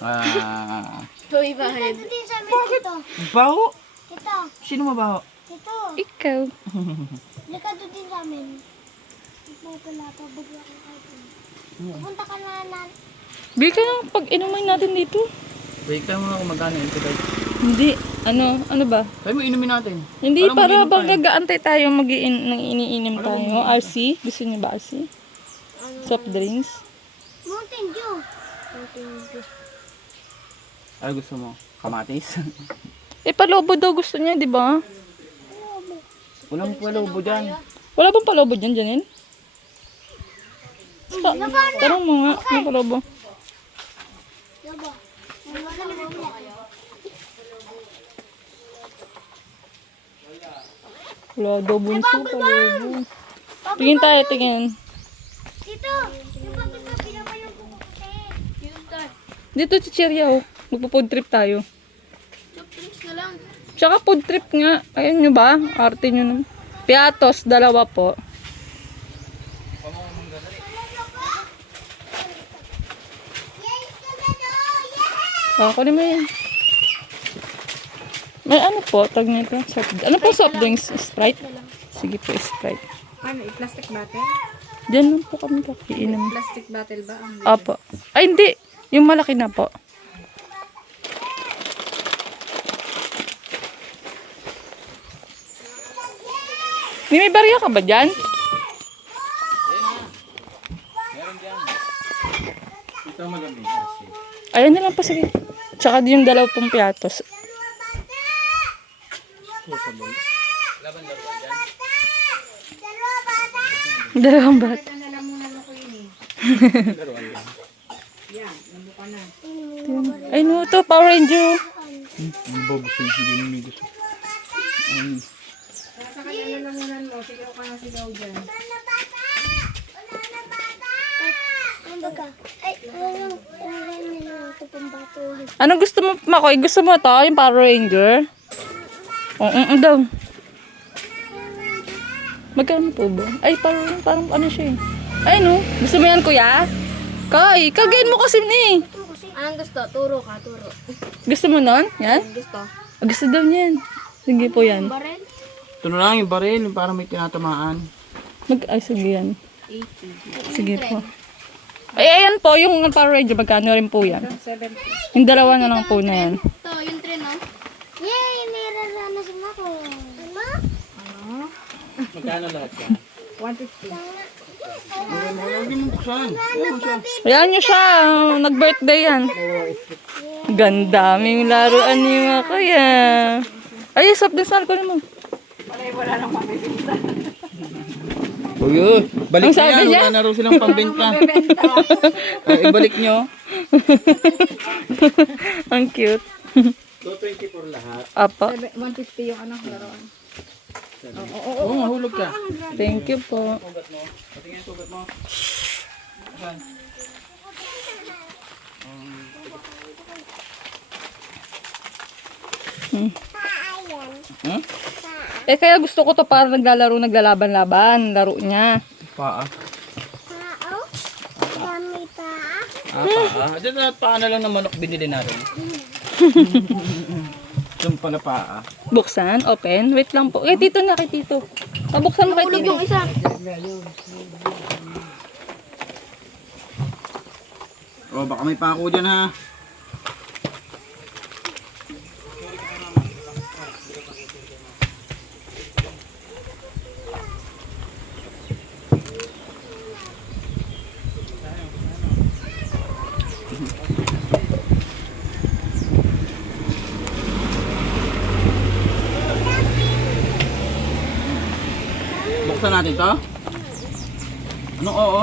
Hoy, bakit? Ito din sa amin, tito. Baho? Tito. Sino mabaho? Tito. Ikaw. Likado din sa amin. Ito pala, pabagla ko kayo. Pupunta ka na. Bili ka lang pag inumin natin dito. Wait ka muna kung magkano yun. Hindi. Ano ba? Kaya mo inumin natin. Hindi, Parang para mag-inom bang tayo. gagaantay tayo iniinom tayo. RC? Gusto niyo ba RC? Soft drinks? Mountain Dew. Mountain Dew. Ano gusto mo? Kamatis? Palobo daw gusto niya, di ba? Walang palobo dyan. Wala bang palobo dyan, Janine? Tanong mo nga, ano palobo? Diba? Wala daw bunso, palobo. Tingin tayo, tingin. Tito, yung papi naman yung puputi. Dito, chichirya, oh. Magpo-food trip tayo. Soft drinks na lang. Tsaka food trip nga. Ayun nyo ba? Arte nyo naman. Piatos, 2 po. Kunin mo yan. May ano po, tag nito. Ano po soft drinks? Sprite? Sige po, Sprite. Ano, plastic bottle? Diyan lang po kami kakiinom. Plastic bottle ba ang Opo. Ay, hindi. Yung malaki na po. May barya ka ba dyan? Meron dyan. Ito magandang RC. Ayan na lang po, sige. Tsaka yung 2 pong piatos. Pusable. Laban laruan dyan. 2 bat. na lang muna ko yun eh. Laruan dyan. Yan, nabuka na. Ay no, to Power Ranger. Ang bago sa hindi mo gusto. Kaya sa kanya na lang muna mo, sigaw ka na sigaw dyan. Ano ba ka? Ay, ano nila ito pang batuhan. Ano gusto mo, Makoy? Gusto mo to? Yung Power Ranger? Oo, daw. Magkano po ba? Ay, parang ano siya eh. Ay no, gusto mo yan kuya? Kay, kagayin mo kasi ni. Anong gusto? Turo ka, turo. Gusto mo nun? Yan? Gusto? Gusto daw niyan. Sige po yan. Barel? Ito na lang yung baril, yung parang may tinatamaan. Ay, sige yan. Sige po. Ay, ayan po, yung Power Ranger, magkano rin po yan? 70. Yung 2 na lang po na yan. Ito, yung tren, no? Yay! Nirarana si Mako. Ano? Magkano lahat yan? 150. Huwag mo buksan. Huwag mo siya. Ayan nyo siya. Nag-birthday yan. Ganda. May laruan ni mga kuya. Ay, soft drinks ko naman. Uy, uy. Balik Ang sabi niya. niya? Wala na raw silang pambenta. Ay, ibalik nyo. Ang cute. 224 lahat. Apa. 150 yung ano, laruan. Oo, mahulog ka. Thank you po. Sugat mo. Patingin sugat mo. Saan? Hmm? Kaya gusto ko to para naglalaban-laban. Laro niya. Paa. Pao? Dami paa? Paa. Diyan na paa na lang ng manok binili natin. Yung pala paa. Buksan, open. Wait lang po. Tito na, kay Tito. Pabuksan mo kay Tito. Isa. Oh, baka may pako dyan ha. Buksan natin to. Anong oo?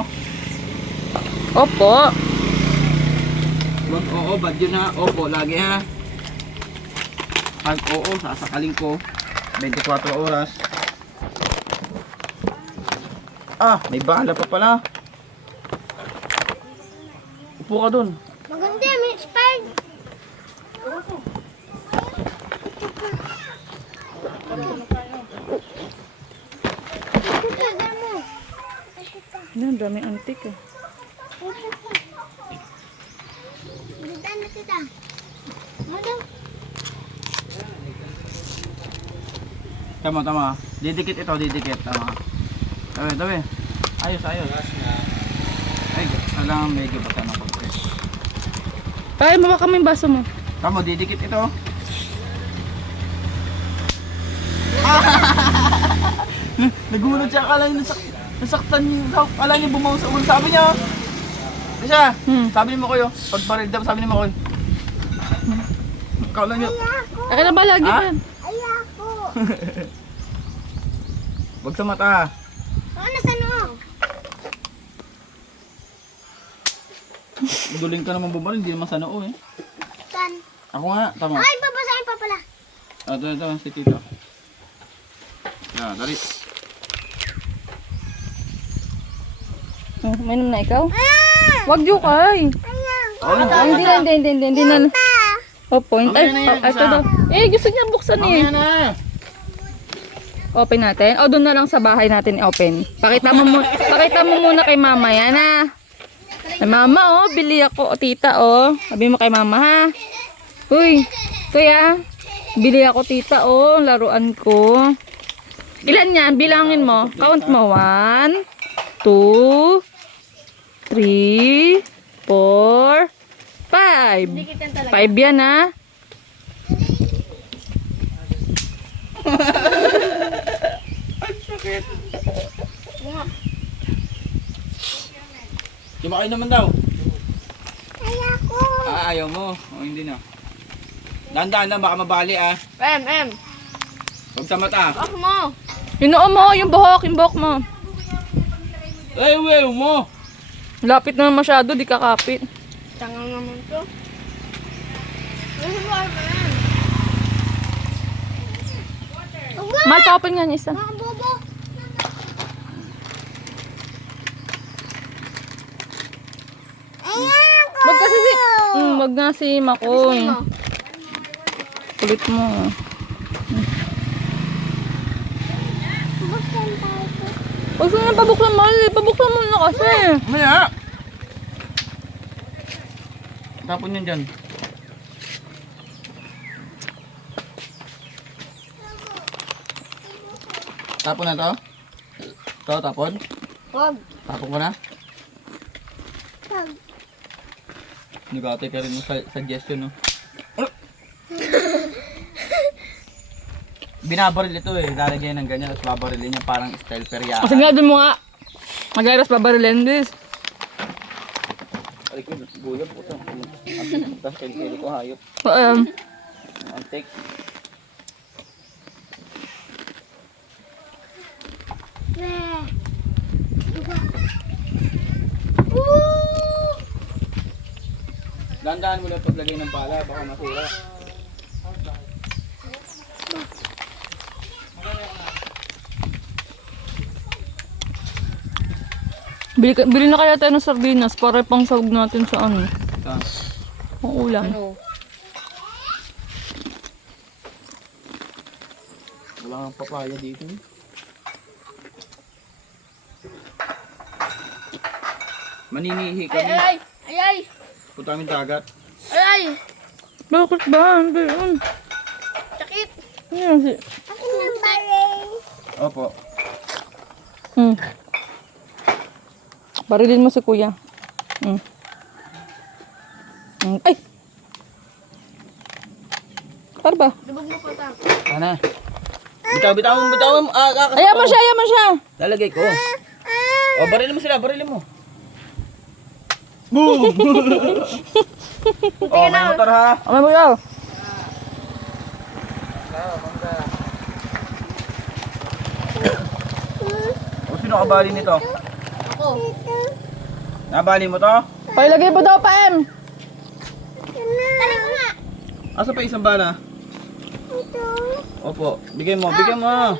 Opo. Wag oo, bad yun ha. Opo, lagi ha. Pag oo, sasakaling ko. 24 oras. Ah, may bala pa pala. Upo ka dun. Maganda, may expired. Yan, dami antik eh. Ganda na tita. Ano daw? Tama. Didikit ito, didikit. Tama. Tabi. Ayos. Ay, kailangan medyo bata ng pag-press. Kaya mama kami yung baso mo. Tama, didikit ito. Nagulat siya, akala niya nasaktan niya. Akala niya bumawa sa ulo. Sabi niya, siya, sabi ni Makoy, pag baril daw, sabi ni Makoy. Akala niya, Akin na ba lagi Ha? yan? Ayako. wag sa mata. Oo, nasa noo. Maduling ka naman bumaril, hindi naman sa noo eh. Tan. Ako nga, tama. Ay, babasahin pa pala. Ito, si Tito. Yan, dali. May na ikaw? Wag Jukay. Oh, Ay, hindi na. Opo, ay, ito daw. Eh, gusto niya buksan eh. Mamaya na. Open natin. O, doon na lang sa bahay natin i-open. Pakita mo muna kay mama. Yan ha. Ay, mama, oh, bili ako. O, tita, oh. Sabi mo kay mama, ha. Uy, kuya. Bili ako, tita, oh. Laruan ko. Ilan yan? Bilangin mo. Count mo. 1, 2, 3, 4, 5. 5 yan, ha. Sakit. Kumakain naman daw. Ayako. Ayaw mo. O, hindi na. Dahan-dahan lang, baka mabali ah. Huwag sa mata. Yung noo mo, yung buhok mo. Ay, ayaw mo. Lapit naman masyado, di kakapit. Tangang naman to. Mal, pa-open nga yung isa. Mga bobo. Ayako. Wag nga si Makoy. Kulit mo. Buksan tayo. Huwag nga pabuklan, Mal. Pabuklan mo na kasi. Maya. Tapon yun dyan. Tapon na to? Ito, tapon? Wag. Tapon ko na? Wag. Nagate ka rin mo sa suggestion, no? Binabaril ito eh. Lalagyan ng ganyan, tapos babarilin niya parang style perya. Kasi nga doon mo nga. Mag-airas babarilin this. Ay ko, guyab po ito. Tapos kili ko hayop. Antik. Weh. Dandahan mo lang paglagay ng pala, baka masira. Bili na kaya tayo ng sardinas para pang sahog natin sa ano. Ito. Ang ulam. Wala kang papaya dito. Maninihi kami. Ay. Punta kami dagat. Ay. Bakit ba? Hindi yun. Sakit. Yan si... Akin ng baril. Opo. Barilin mo si kuya. Ay! Ano ba? Dubog mo po ta. Sana. Bitaw mo. Ayaw mo siya! Lalagay ko. O, barilin mo sila, barilin mo. Boom! Oh, may motor ha. Amay mo yaw. O, sino kabali nito? Ako. Nabali mo to? Pailagay mo daw pa, M. Tali ko nga. Asa pa isang bala? Ito. Opo, bigyan mo. Akin na.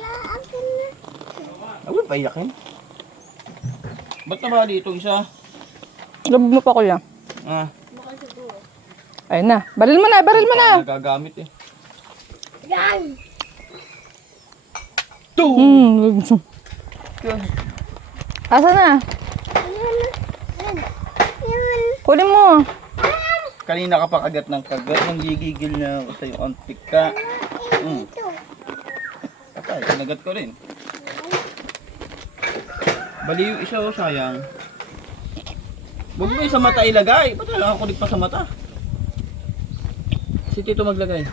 Huwag pa iyakin. Ba't nabali itong isa? Labog mo pa kuya. Ah, Ayun na. Baril mo na! nagagamit eh. Yan. Asa na? Yan. Kunin mo. Kanina ka pa kagat ng kagat. Nang gigigil na ako sa'yo. Antik ka. Patay, kinagat ko rin. Baliw isa oh, sayang. Huwag mo yung sa mata ilagay. Ba't lang ako kulik pa sa mata? Si Tito maglagay.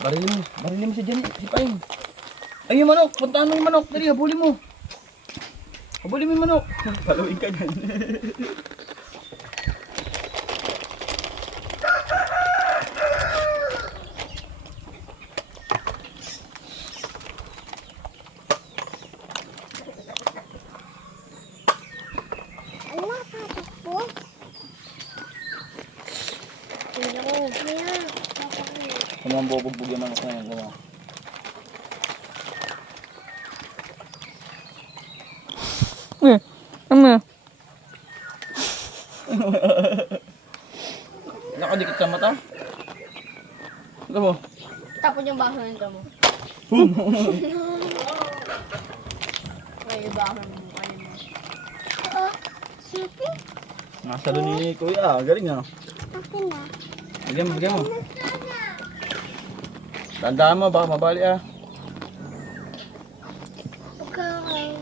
Barilin mo si Jenny, si Paing. Ay, yung manok, puntaan mo yung manok. Dali, habulin mo. Habulin mo yung manok. Paluin ka dyan. Ala, tatakbo. Hello. Maya, tatakbo. Ano ang bubugbog yung manok na yan? Ano? Ano? Nakadikit sa mata? Ano mo? Tapon yung baso nito mo. May baso mo. Supi? Nasa doon ni Kuya. Galing ah. Akin na. Bigyan mo, bigyan mo. Tandaan mo, baka mabali ah. Okay.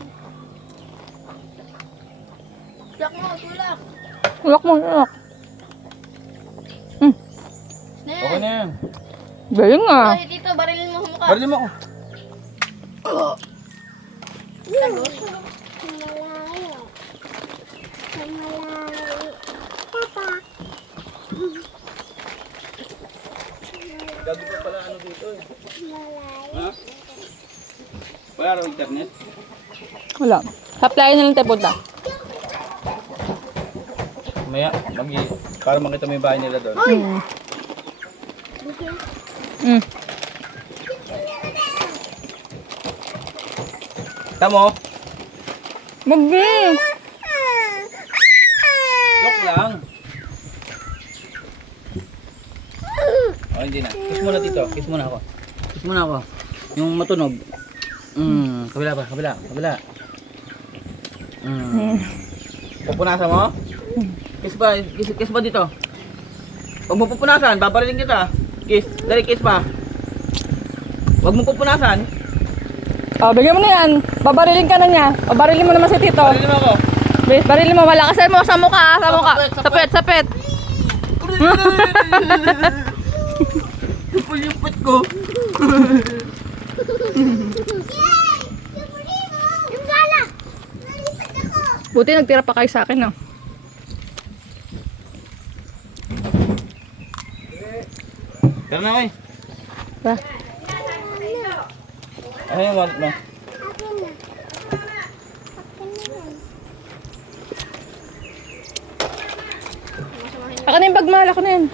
Tulak mo, tulak. Ulak mo, ulak. Okay na yan. Galing ah. Ay, dito, barilin mo mukha. Barilin mo ako. Sagot. Malayo. Malayo. Papa. Gabi ko pala ano dito eh. Malayo. Ha? Wala raw internet? Wala. Applyin na lang tayo punta. Maya, para makita mo yung bahay nila doon. Mm. Tamo, Magi! joke lang. Oh, hindi na. Kiss muna dito. Kiss muna ako. Kiss muna ako. Yung matunog. Kabila pa, kabila, kabila. Pupunasan mo? Kiss pa dito. Huwag mo pupunasan, babarilin kita. Kiss, dali kiss pa. Huwag mo pupunasan. Oh, bigyan mo na yan. Babarilin ka na niya. O, barilin mo naman si Tito. Barilin mo ako. Barilin mo. Malakasan mo sa mukha. Sa mukha. Sapit, sapit. Supul yung pet ko. Yung gala. Nalipat ako. Buti nagtira pa kayo sa akin, no? Tara na, ay. Ba? Ay, yung wallet mo. Akin na. Akin na yan. Ako na yung bag, mahal. Ako na yan.